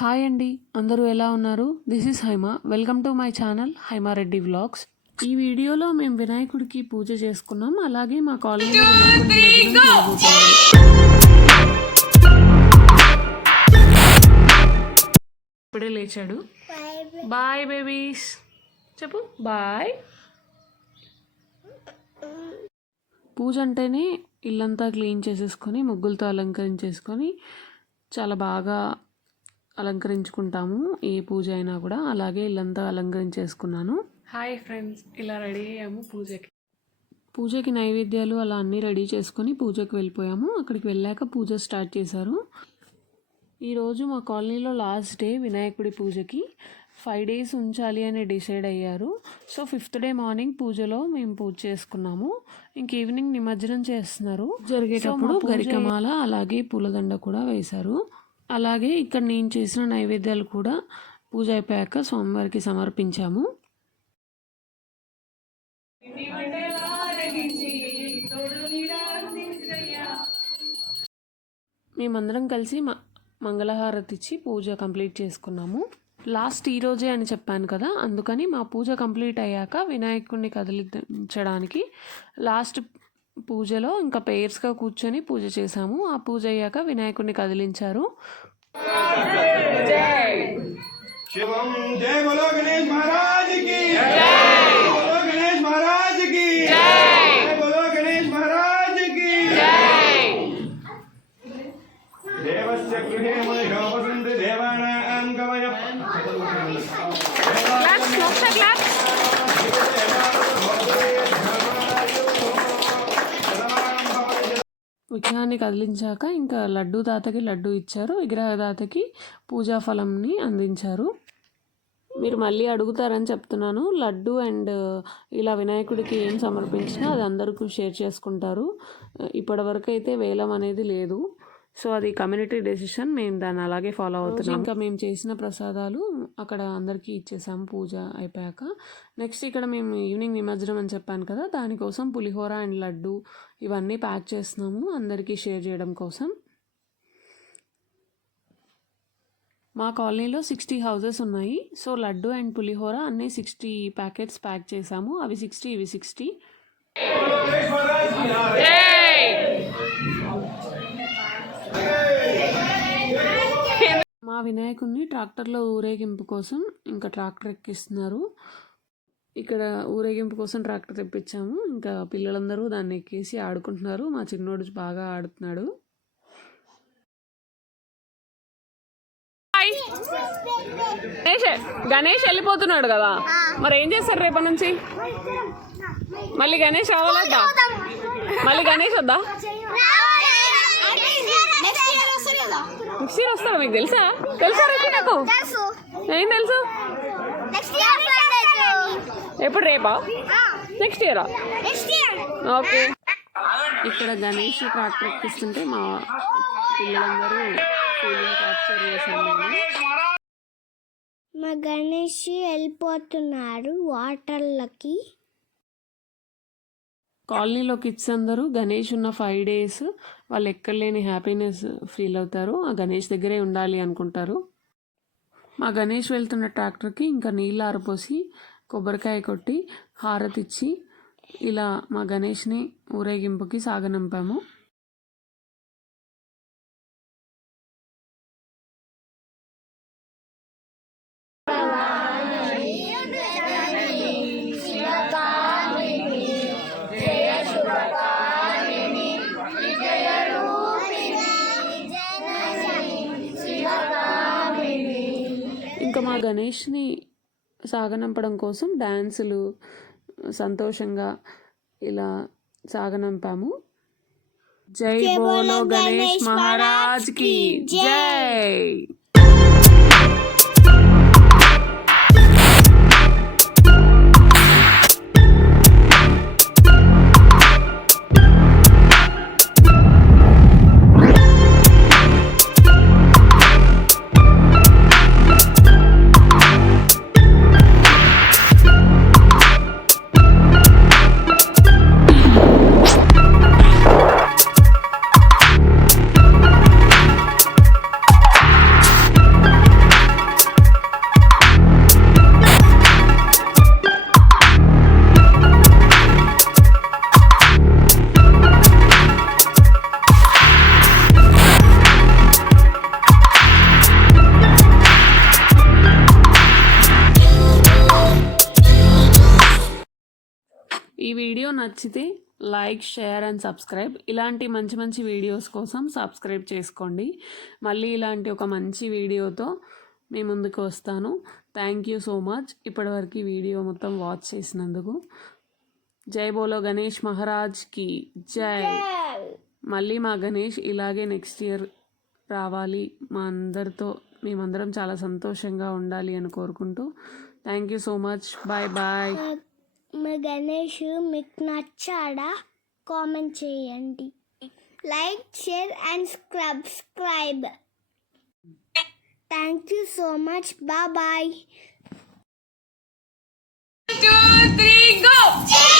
Hi అండి అందరూ ఎలా ఉన్నారు? This is Haima welcome to my channel Haima Reddy vlogs ఈ వీడియోలో మేము వినాయకుడికి పూజ చేసుకున్నాం. అలాగే మా కాలనీలో జరగబోతోంది. ఇప్పుడే లేచాడు. బాయ్ బేబీస్ చెప్పు. బాయ్ పూజ అంటేనే ఇల్లంతా క్లీన్ చేసేసుకొని ముగ్గులతో అలంకరించేసుకొని చాలా బాగా అలంకరించుకుంటాము. ఏ పూజ అయినా కూడా అలాగే ఇల్లంతా అలంకరించేసుకున్నాను. హాయ్ ఫ్రెండ్స్ ఇలా రెడీ అయ్యాము పూజకి. పూజకి నైవేద్యాలు అలా అన్నీ రెడీ చేసుకొని పూజకి వెళ్ళిపోయాము. అక్కడికి వెళ్ళాక పూజ స్టార్ట్ చేశారు. ఈరోజు మా కాలనీలో లాస్ట్ డే వినాయకుడి పూజకి. ఫైవ్ డేస్ ఉంచాలి అని డిసైడ్ అయ్యారు. సో ఫిఫ్త్ డే మార్నింగ్ పూజలో మేము పూజ చేసుకున్నాము. ఇంక ఈవినింగ్ నిమజ్జనం చేస్తున్నారు. జరిగేటప్పుడు గరికమాల అలాగే పూలదండ కూడా వేశారు. అలాగే ఇక్కడ నేను చేసిన నైవేద్యాలు కూడా పూజ అయిపోయాక స్వామివారికి సమర్పించాము. మేమందరం కలిసి మ మంగళహారతి ఇచ్చి పూజ కంప్లీట్ చేసుకున్నాము. లాస్ట్ ఈ రోజే అని చెప్పాను కదా అందుకని మా పూజ కంప్లీట్ అయ్యాక వినాయకుడిని కదిలించడానికి లాస్ట్ పూజలో ఇంకా పేర్స్గా కూర్చొని పూజ చేశాము. ఆ పూజ అయ్యాక వినాయకుడిని కదిలించారు. విగ్రహాన్ని కదిలించాక ఇంకా లడ్డూ తాతకి లడ్డూ ఇచ్చారు. విగ్రహదాతకి పూజా ఫలంని అందించారు. మీరు మళ్ళీ అడుగుతారని చెప్తున్నాను. లడ్డు అండ్ ఇలా వినాయకుడికి ఏం సమర్పించినా అది అందరికీ షేర్ చేసుకుంటారు. ఇప్పటివరకు అయితే వేలం అనేది లేదు. సో అది కమ్యూనిటీ డెసిషన్. మేము దాన్ని అలాగే ఫాలో అవుతున్నాం. ఇంకా మేము చేసిన ప్రసాదాలు అక్కడ అందరికీ ఇచ్చేసాము పూజ అయిపోయాక. నెక్స్ట్ ఇక్కడ మేము ఈవినింగ్ నిమజ్జనం అని చెప్పాను కదా దానికోసం పులిహోర అండ్ లడ్డు ఇవన్నీ ప్యాక్ చేస్తున్నాము అందరికీ షేర్ చేయడం కోసం. మా కాలనీలో సిక్స్టీ హౌసెస్ ఉన్నాయి. సో లడ్డు అండ్ పులిహోర అన్నీ సిక్స్టీ ప్యాకెట్స్ ప్యాక్ చేసాము. అవి సిక్స్టీ ఇవి సిక్స్టీ మా వినాయకుడిని ట్రాక్టర్లో ఊరేగింపు కోసం ఇంకా ట్రాక్టర్ ఎక్కిస్తున్నారు. ఇక్కడ ఊరేగింపు కోసం ట్రాక్టర్ తెప్పించాము. ఇంకా పిల్లలందరూ దాన్ని ఎక్కేసి ఆడుకుంటున్నారు. మా చిన్నోడు బాగా ఆడుతున్నాడు. గణేష్ గణేష్ వెళ్ళిపోతున్నాడు కదా? మరి ఏం చేస్తారు రేపటి నుంచి? మళ్ళీ గణేష్ రావాలద్దా? మళ్ళీ గణేష్ వద్దా? నెక్స్ట్ ఇయర్ వస్తారా మీకు తెలుసా? తెలుసా నాకు? ఏం తెలుసు? ఎప్పుడు రేపా? నెక్స్ట్ ఇయరా ఓకే. ఇక్కడ గణేష్ ట్రాక్టర్ ఎక్కిస్తుంటే మా పిల్లలందరూ ఫీలింగ్ క్యాప్చర్ చేశాను నేను మా గణేష్ వెళ్ళిపోతున్నారు వాటర్లకి కాలనీలో కిడ్స్ అందరూ గణేష్ ఉన్న ఫైవ్ డేస్ వాళ్ళు ఎక్కడలేని హ్యాపీనెస్ ఫీల్ అవుతారు. ఆ గణేష్ దగ్గరే ఉండాలి అనుకుంటారు. మా గణేష్ వెళ్తున్న ట్రాక్టర్కి ఇంకా నీళ్ళు ఆరపోసి కొబ్బరికాయ కొట్టి హారతిచ్చి ఇలా మా గణేష్ని ఊరేగింపుకి సాగనంపాము. ఇంకా మా గణేష్ని సాగనంపడం కోసం డ్యాన్సులు సంతోషంగా ఇలా సాగనంపాము. జై బోలో గణేష్ మహారాజ్కి. జై! ఈ వీడియో నచ్చితే లైక్ షేర్ అండ్ సబ్స్క్రైబ్. ఇలాంటి మంచి మంచి వీడియోస్ కోసం సబ్స్క్రైబ్ చేసుకోండి. మళ్ళీ ఇలాంటి ఒక మంచి వీడియోతో మీ ముందుకు వస్తాను. థ్యాంక్ యూ సో మచ్ ఇప్పటివరకు ఈ వీడియో మొత్తం వాచ్ చేసినందుకు. జై బోలో గణేష్ మహారాజ్కి. జై. మళ్ళీ మా గణేష్ ఇలాగే నెక్స్ట్ ఇయర్ రావాలి. మా అందరితో మేమందరం చాలా సంతోషంగా ఉండాలి అని కోరుకుంటూ. Thank you so much bye bye మీ గణేష్ మీకు నచ్చాడా? కామెంట్ చేయండి. Like share and subscribe. Thank you so much. Bye bye. Two, three, go!